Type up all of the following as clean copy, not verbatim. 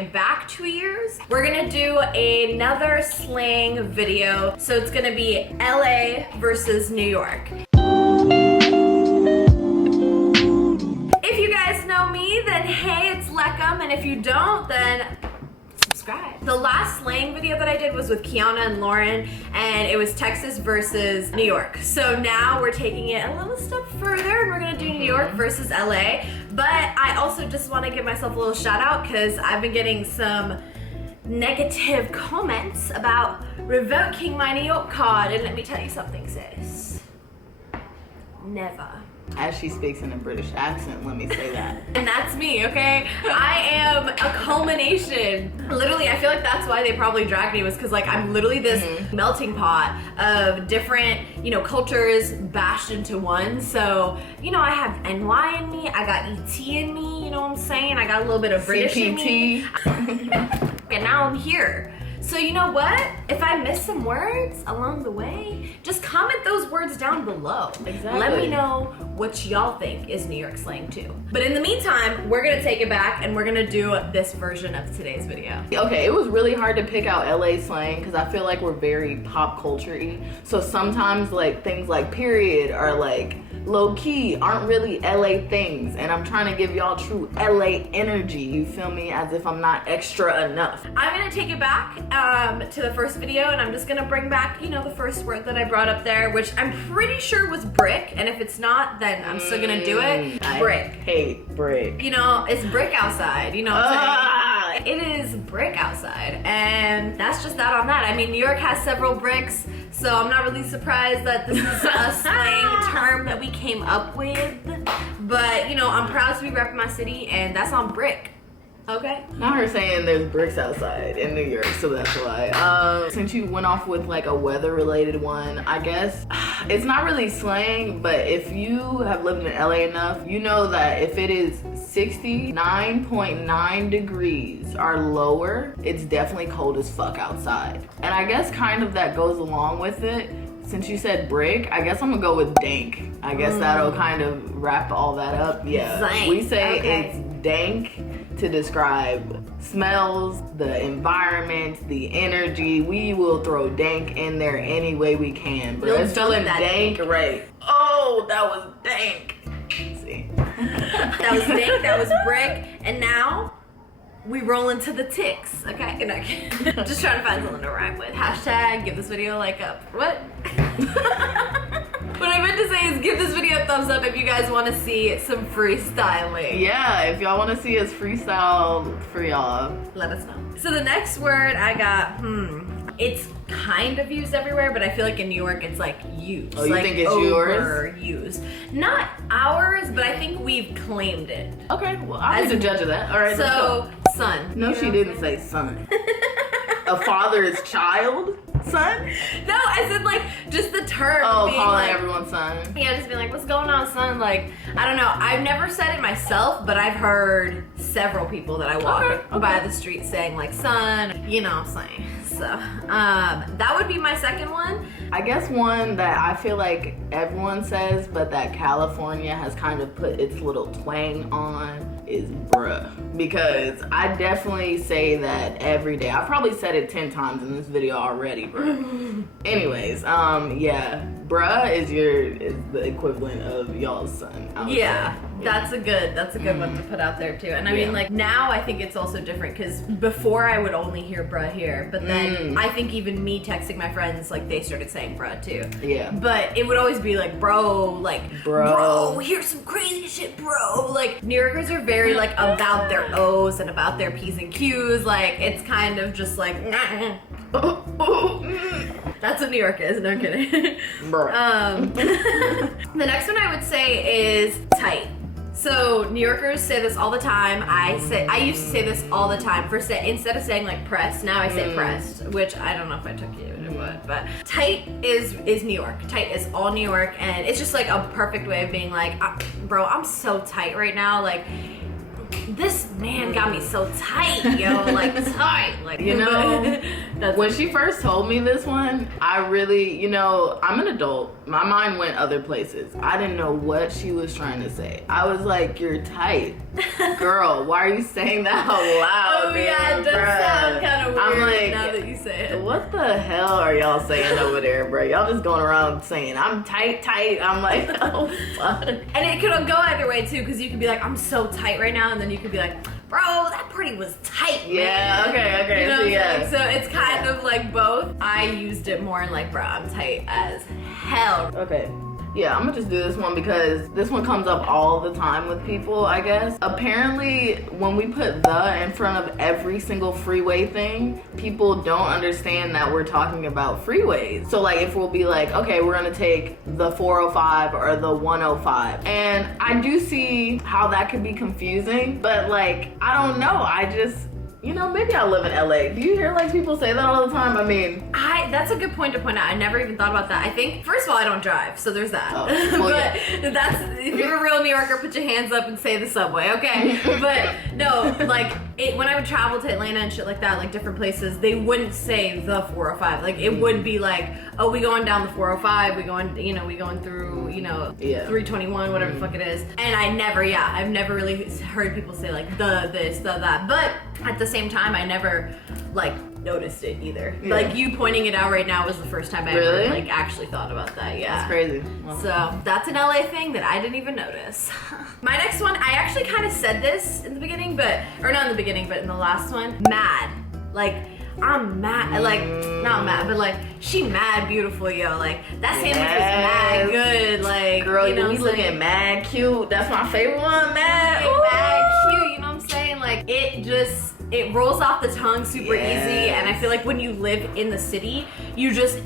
Back 2 years, we're gonna do another slang video. So it's gonna be LA versus New York. If you guys know me, then hey, it's Leckham, and if you don't, then subscribe. The last slang video that I did was with Kiana and Lauren, and it was Texas versus New York. So now we're taking it a little step further, and we're gonna do New York versus LA. But I also just wanna give myself a little shout out because I've been getting some negative comments about revoking my New York card, and let me tell you something, sis. Never. As she speaks in a British accent, let me say that. And that's me, okay? I am a culmination. Literally, I feel like that's why they probably dragged me, was because like I'm literally this melting pot of different, cultures bashed into one. So, I have NY in me, I got ET in me, you know what I'm saying? I got a little bit of British in me. And now I'm here. So you know what? If I miss some words along the way, just comment those words down below. Exactly. Let me know what y'all think is New York slang too. But in the meantime, we're gonna take it back and we're gonna do this version of today's video. Okay, it was really hard to pick out LA slang because I feel like we're very pop culture-y. So sometimes like things like period or like low key aren't really LA things, and I'm trying to give y'all true LA energy, you feel me, as if I'm not extra enough. I'm gonna take it back to the first video, and I'm just gonna bring back, the first word that I brought up there, which I'm pretty sure was brick, and if it's not, then I'm still gonna do it. Brick. I hate brick. It's brick outside, you know what I'm saying? It is brick outside, and that's just that on that. I mean, New York has several bricks, so I'm not really surprised that this is a slang term that we came up with. But, I'm proud to be repping my city, and that's on brick. Okay. Not her saying there's bricks outside in New York, so that's why. Since you went off with like a weather related one, I guess it's not really slang, but if you have lived in LA enough, you know that if it is 69.9 degrees or lower, it's definitely cold as fuck outside. And I guess kind of that goes along with it. Since you said brick, I guess I'm gonna go with dank. I guess that'll kind of wrap all that up. Yeah. Zank. We say Okay. it's dank to describe smells, the environment, the energy. We will throw dank in there any way we can. But it's feeling dank, right? Oh, that was dank. See? That was dank, that was brick, and now we roll into the ticks, okay? Just trying to find something to rhyme with. Hashtag give this video a like up. What? What I meant to say is give this video a thumbs up if you guys want to see some freestyling. Yeah, if y'all want to see us freestyle for y'all, let us know. So the next word I got, it's kind of used everywhere, but I feel like in New York it's like used. Oh, you like think it's yours? Used. Not ours, but I think we've claimed it. Okay, well, I'll be the judge of that. All right, so, son. No, she didn't say son. A father's child? Son? No, I said like just the term. Oh, being calling like, everyone son. Yeah, just being like, what's going on, son? Like, I don't know. I've never said it myself, but I've heard several people that I walk by the street saying like, son, you know what I'm saying? So, that would be my second one. I guess one that I feel like everyone says, but that California has kind of put its little twang on is bruh. Because I definitely say that every day. I've probably said it 10 times in this video already, bruh. Anyways, yeah, bruh is the equivalent of y'all's son. Yeah, that's a good one to put out there too. And I mean, like now I think it's also different because before I would only hear bruh here, but then I think even me texting my friends, like they started saying bruh too. Yeah. But it would always be like bro, bro, here's some crazy shit, bro. Like New Yorkers are very like about their O's and about their P's and Q's. Like it's kind of just like that's what New York is, no kidding. The next one I would say is tight. So New Yorkers say this all the time. I used to say this all the time. Instead of saying like pressed, now I say pressed, which I don't know if I took you to what, but tight is New York. Tight is all New York, and it's just like a perfect way of being like, bro, I'm so tight right now. Like, this man got me so tight, yo, like tight, like, You know, that's when she first told me this one, I really, you know, I'm an adult. My mind went other places. I didn't know what she was trying to say. I was like, you're tight. Girl, why are you saying that out loud? Oh yeah, it does sound kind of weird I'm like, now that you say it. what the hell are y'all saying over there, bro? Y'all just going around saying, I'm tight. I'm like, oh, fuck. And it could go either way too, because you could be like, I'm so tight right now, and then you could be like, bro, that party was tight, Yeah, man. okay. You know So, what I'm yeah. saying? So it's kind of like both. I used it more in like, bro, I'm tight as hell. Okay. Yeah, I'm gonna just do this one because this one comes up all the time with people, I guess. Apparently, when we put the in front of every single freeway thing, people don't understand that we're talking about freeways. So like if we'll be like, okay, we're gonna take the 405 or the 105. And I do see how that could be confusing, but like, I don't know. You know, maybe I live in LA. Do you hear like people say that all the time? I mean, That's a good point to point out. I never even thought about that. I think, first of all, I don't drive, so there's that. Oh, well, but that's, if you're a real New Yorker, put your hands up and say the subway, okay? But no, like, when I would travel to Atlanta and shit like that, like different places, they wouldn't say the 405. Like, it would be like, oh, we going down the 405, we going through, 321, whatever the fuck it is. And I've never really heard people say like the this, the that. But at the same time, I never like noticed it either. Yeah. Like you pointing it out right now was the first time I ever like actually thought about that. Yeah, that's crazy. Well. So that's an LA thing that I didn't even notice. My next one, I actually kind of said this in the beginning, but in the last one, mad. Like, I'm mad, like, not mad, but like, she mad beautiful, yo. Like, that sandwich was mad good, like, girl, you know you looking mad cute. That's my favorite one, mad. Mad cute, you know what I'm saying? Like, it rolls off the tongue super easy, and I feel like when you live in the city, you just,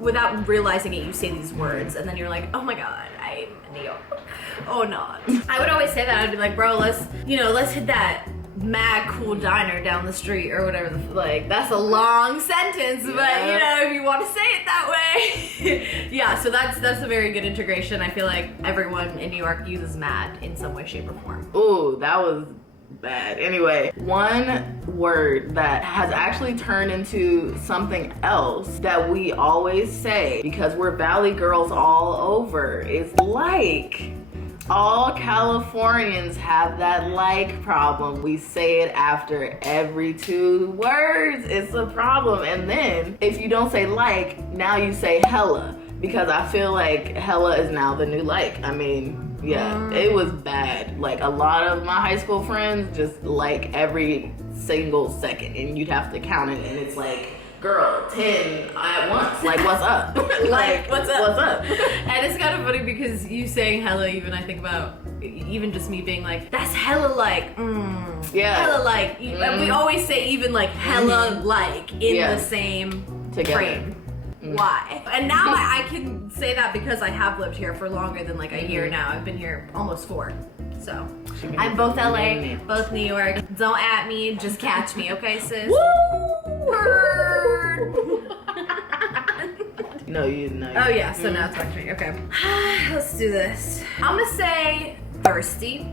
without realizing it, you say these words, and then you're like, oh my god, I'm in New York. Oh, not. I would always say that. I'd be like, bro, let's hit that mad cool diner down the street or whatever. Like, that's a long sentence, but if you want to say it that way. Yeah, so that's a very good integration. I feel like everyone in New York uses mad in some way, shape, or form. Ooh, that was bad. Anyway, one word that has actually turned into something else that we always say because we're Valley girls all over is like. All Californians have that like problem. We say it after every 2 words. It's a problem. And then if you don't say like, now you say hella, because I feel like hella is now the new like. I mean, yeah, it was bad. Like a lot of my high school friends just like every single second, and you'd have to count it, and it's like, girl, 10 at once. Like, what's up? Like, what's up? What's up? And it's kind of funny because you saying hella, even I think about, even just me being like, that's hella like, Yeah. hella like. We always say even like hella like in the same Together. frame. Why? And now I can say that because I have lived here for longer than like a year now. I've been here almost 4. So I'm both LA, both New York. Don't at me, just catch me, okay, sis? Word. No, you know. Oh yeah, so now it's back to me. Okay. Let's do this. I'm gonna say thirsty.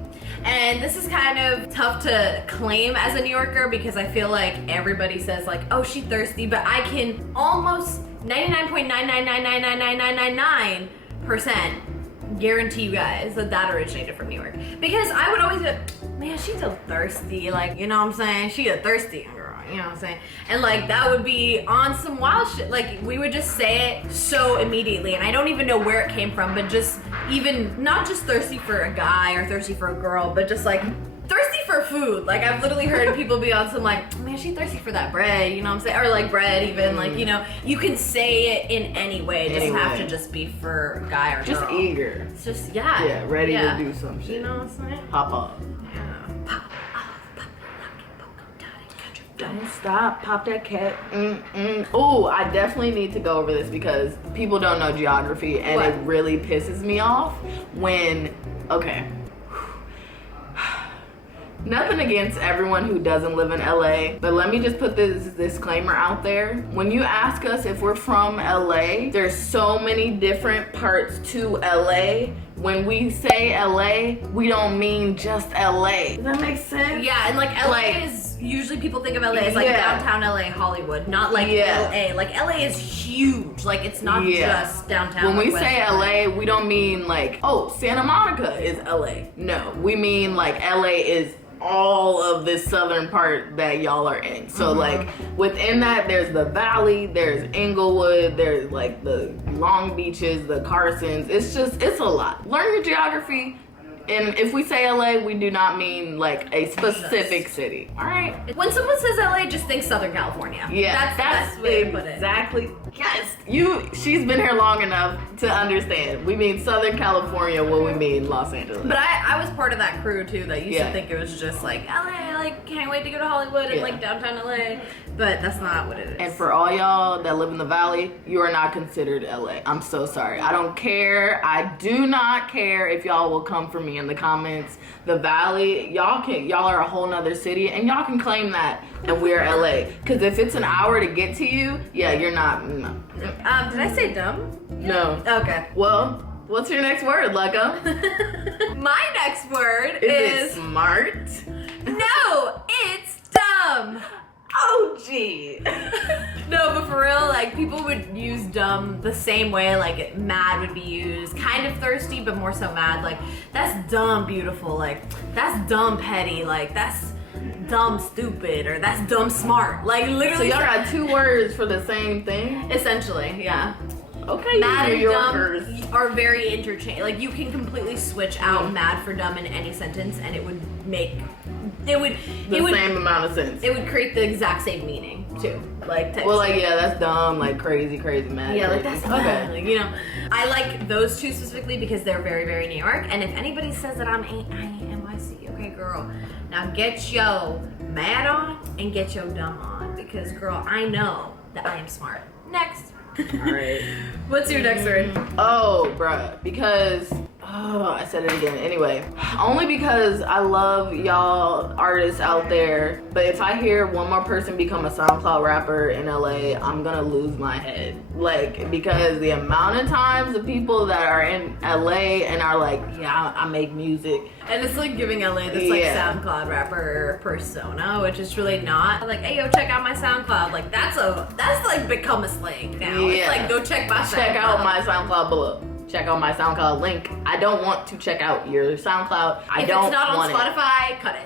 And this is kind of tough to claim as a New Yorker because I feel like everybody says like, oh, she thirsty, but I can almost 99.9999999% guarantee you guys that originated from New York. Because I would always be like, man, she's so thirsty. Like, you know what I'm saying? She a thirsty girl, you know what I'm saying? And like, that would be on some wild shit. Like, we would just say it so immediately. And I don't even know where it came from, but just even, not just thirsty for a guy or thirsty for a girl, but just like, thirsty for food. Like, I've literally heard people be on some like, man, she thirsty for that bread, you know what I'm saying? Or like bread even, like, you know, you can say it in any way. It doesn't have to just be for a guy or girl. Just eager. It's just, yeah. Yeah, ready to do some shit. You know what I'm saying? Pop up. Yeah. Pop off, pop it, lock it, poke 'em, dot it, country. Don't stop, pop that cat. Oh, I definitely need to go over this because people don't know geography and it really pisses me off when, okay. Nothing against everyone who doesn't live in LA, but let me just put this disclaimer out there. When you ask us if we're from LA, there's so many different parts to LA when we say LA, we don't mean just LA. Does that make sense? Yeah, and like LA is usually people think of LA as like downtown LA, Hollywood, not like LA. Like LA is huge. Like it's not just downtown. When we say LA, we don't mean like, oh, Santa Monica is LA. No, we mean like LA is all of this southern part that y'all are in. So like within that, there's the Valley, there's Inglewood, there's like the Long Beaches, the Carsons. It's a lot. Learn your geography. And if we say LA, we do not mean like a specific city. All right. When someone says LA, just think Southern California. Yeah, that's the best way to put it. Exactly. Yes. She's been here long enough to understand. We mean Southern California when we mean Los Angeles. But I was part of that crew too that used to think it was just like LA, like can't wait to go to Hollywood and like downtown LA. But that's not what it is. And for all y'all that live in the Valley, you are not considered LA. I'm so sorry. I don't care. I do not care if y'all will come for me in the comments. The Valley, y'all are a whole nother city, and y'all can claim that, and we're LA. Because if it's an hour to get to you, you're not. No. Did I say dumb? No. Okay. Well, what's your next word, Lecca? My next word is it smart? No, it's dumb. Oh, gee. No, but for real, like people would use dumb the same way like mad would be used. Kind of thirsty, but more so mad. Like that's dumb beautiful. Like that's dumb petty. Like that's dumb stupid, or that's dumb smart. Like literally. So y'all got two words for the same thing? Essentially, yeah. Okay, mad and dumb are very interchangeable. Like you can completely switch out mad for dumb in any sentence, and it would make the same amount of sense. It would create the exact same meaning too. Like that's dumb. Like crazy mad. Yeah, like crazy. that's mad. Like, you know, I like those two specifically because they're very very New York. And if anybody says that I'm NYC, okay, girl, now get your mad on and get your dumb on, because girl, I know that I am smart. Next. Alright. What's your next word? Oh, bruh. Because, I said it again. Anyway, only because I love y'all artists out there. But if I hear one more person become a SoundCloud rapper in LA, I'm gonna lose my head. Like, because the amount of times the people that are in LA and are like, yeah, I make music. And it's like giving LA this like SoundCloud rapper persona, which is really not. Like, hey, yo, check out my SoundCloud. Like, that's like become a slang now. Yeah. It's like, go check my SoundCloud. Check out my SoundCloud below. Check out my SoundCloud link. I don't want to check out your SoundCloud. If it's not on Spotify, cut it.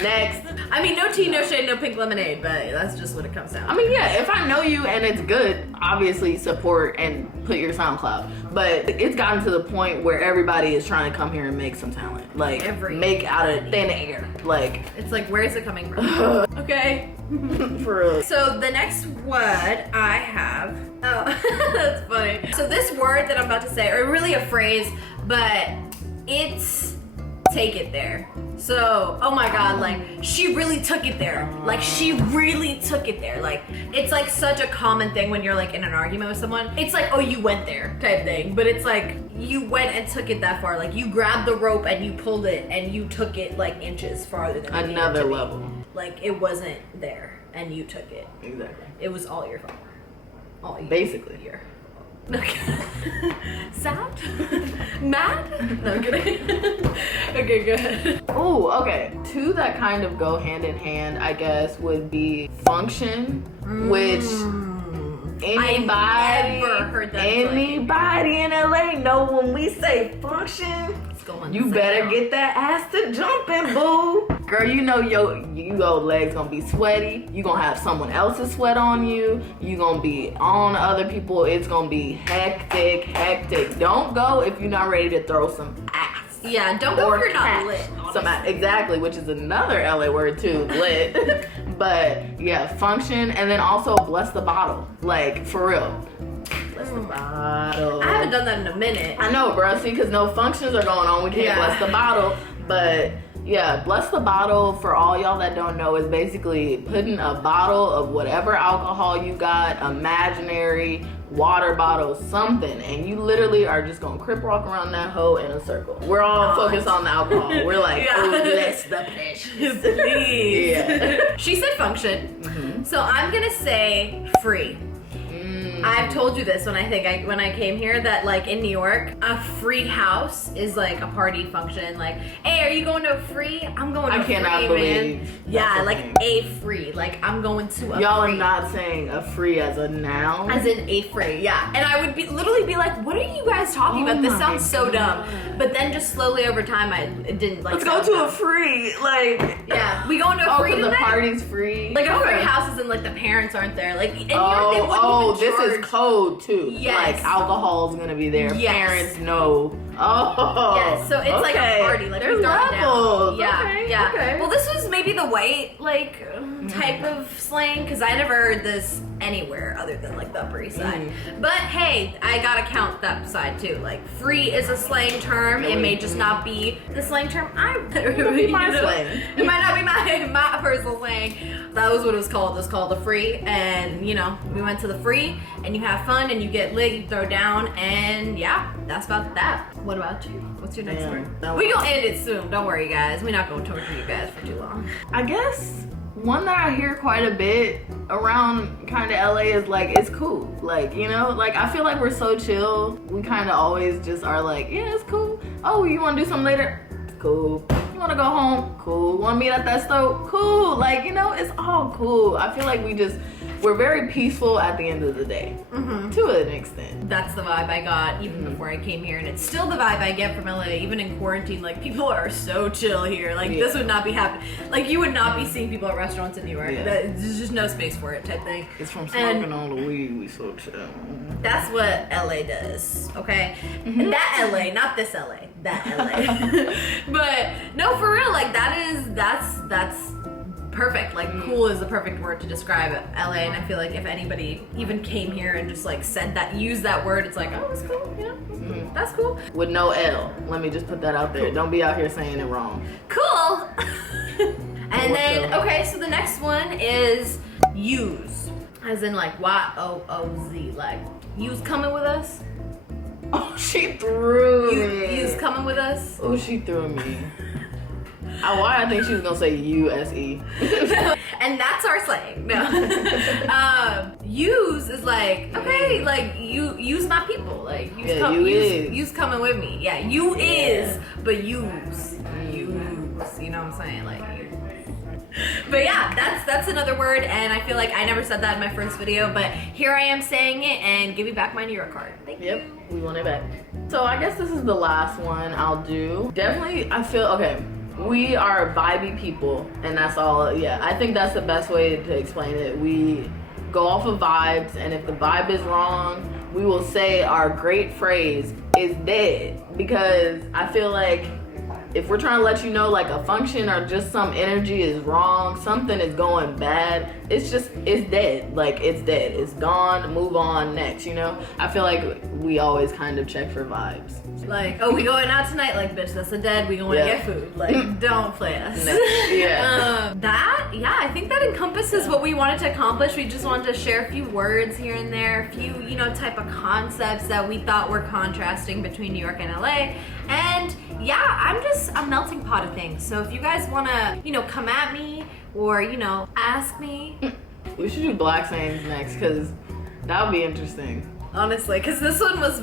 Next. I mean, no tea, no shade, no pink lemonade, but that's just what it comes down to. I mean, yeah, if I know you and it's good, obviously support and put your SoundCloud. But it's gotten to the point where everybody is trying to come here and make some talent. Like, make out of thin air. Like, it's like, where is it coming from? Okay. For real. So the next word I have, that's funny. So this word that I'm about to say, or really a phrase, but it's take it there. So, oh my god, like, she really took it there. Like, she really took it there. Like, it's like such a common thing when you're like in an argument with someone. It's like, oh, you went there type thing. But it's like, you went and took it that far. Like, you grabbed the rope and you pulled it and you took it like inches farther than another level. Like, it wasn't there and you took it. Exactly. It was all your fault. All you. Basically. Your. Okay. Sad? Mad? No, I'm kidding. Okay, good. Oh, okay. Two that kind of go hand in hand, I guess, would be function, which anybody in LA know when we say function, you better get that ass to jumping, boo. Girl, you know your legs gonna be sweaty. You gonna have someone else's sweat on you. You gonna be on other people. It's gonna be hectic. Don't go if you're not ready to throw some ass. Yeah, don't go if you're not lit. Exactly, which is another LA word too, lit. But yeah, function, and then also bless the bottle. Like, for real. Bless the bottle. I haven't done that in a minute. I know, bro. See, because no functions are going on. We can't bless the bottle. But yeah, bless the bottle, for all y'all that don't know, is basically putting a bottle of whatever alcohol you got, imaginary, water bottle, something, and you literally are just gonna crip walk around that hoe in a circle. We're all focused on the alcohol. We're like, oh, bless the pleasures. Please. Yeah. She said function. So I'm gonna say free. I've told you this when I came here, that like in New York, a free house is like a party function. Like, hey, are you going to a free? I'm going to a free, man. I cannot believe. Yeah, like a free. Like I'm going to a Y'all free. are not saying a free as a noun. As in a free, yeah. And I would literally be like, what are you guys talking about? This sounds so dumb. But then just slowly over time, it didn't like. Let's go to a free. Like, yeah, we going to a free tonight? The party's free. Like a free house is in like the parents aren't there. Like in New York, they wouldn't even this charge. is code too. Yes. Like alcohol's gonna be there. Yes. Parents know. Oh. Yes. So it's like a party. Like there's we throw it levels. down. Yeah. Okay. Yeah. Okay. Well, this was maybe the white type of slang, because I never heard this anywhere other than like the Upper East Side. But hey, I gotta count that side too. Like free is a slang term. It may just not be the slang term It might be my slang. It might not be my personal slang. That was what it was called. It was called the free, and you know, we went to the free, and you have fun, and you get lit, you throw down, and yeah, that's about that. What about you? What's your next word? We gonna end it soon. Don't worry, guys. We're not gonna torture you guys for too long. I guess one that I hear quite a bit around kind of LA is like, it's cool. Like, you know, like I feel like we're so chill. We kind of always just are like, yeah, it's cool. Oh, you want to do something later? Cool. You want to go home? Cool. Want to meet at that stove? Cool. Like, you know, it's all cool. I feel like we're very peaceful at the end of the day, to an extent. That's the vibe I got even before I came here, and it's still the vibe I get from LA, even in quarantine. Like, people are so chill here. Like, this would not be happening. Like, you would not be seeing people at restaurants in New York. Yeah. There's just no space for it type thing. It's from smoking all the weed, we so chill. That's what LA does, okay? And that LA, not this LA, that LA. But no, for real, like that's perfect. Like cool is the perfect word to describe LA, and I feel like if anybody even came here and just like said that, used that word, it's like, oh, that's cool, you know? That's cool. With no L. Let me just put that out there. Cool. Don't be out here saying it wrong. Cool. And then, okay, so the next one is use. As in like Y-O-O-Z. Like, you's coming with us? Oh, she threw me. You's coming with us? Oh, she threw me. Why I think she was gonna say U-S-E. And that's our slang. No. Use is like, okay, like use my people. Like use coming with me. Yeah, you is, but use. You know what I'm saying? Like but yeah, that's another word, and I feel like I never said that in my first video, but here I am saying it, and give me back my New York card. Thank you. We want it back. So I guess this is the last one I'll do. Definitely, I feel, okay, we are vibey people, and that's all. Yeah, I think that's the best way to explain it. We go off of vibes, and if the vibe is wrong, we will say our great phrase is dead, because I feel like if we're trying to let you know like a function or just some energy is wrong, something is going bad, it's dead. Like, it's dead. It's gone. Move on. Next, you know? I feel like we always kind of check for vibes. Like, oh, we going out tonight? Like, bitch, that's a dead. We going to get food. Like, don't play us. Yeah. I think that encompasses what we wanted to accomplish. We just wanted to share a few words here and there, a few, you know, type of concepts that we thought were contrasting between New York and LA. And yeah, I'm just a melting pot of things. So if you guys want to, you know, come at me or, you know, ask me. We should do black sayings next, because that would be interesting. Honestly, because this one was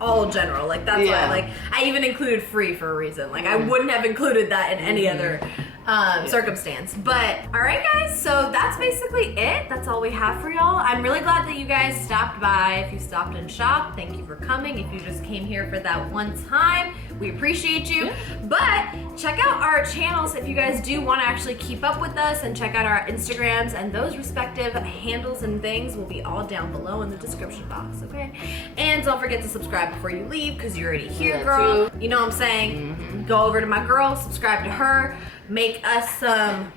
all general. Like, that's why, like, I even included free for a reason. Like, I wouldn't have included that in any other circumstance. But all right, guys, so that's basically it. That's all we have for y'all. I'm really glad that you guys stopped by. If you stopped and shopped, thank you for coming. If you just came here for that one time, we appreciate you. But check out our channels if you guys do want to actually keep up with us, and check out our Instagrams, and those respective handles and things will be all down below in the description box, okay? And don't forget to subscribe before you leave, because you're already here, girl. You know what I'm saying? Go over to my girl, subscribe to her, make us some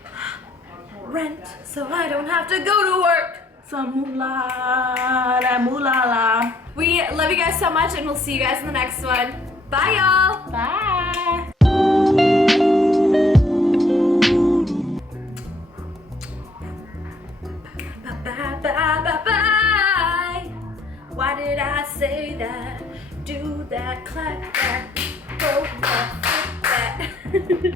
rent so I don't have to go to work. Some moolah, that moolah. We love you guys so much, and we'll see you guys in the next one. Bye, y'all. Bye. Bye. Why did I say that? Do that, clap that, go that, flip that.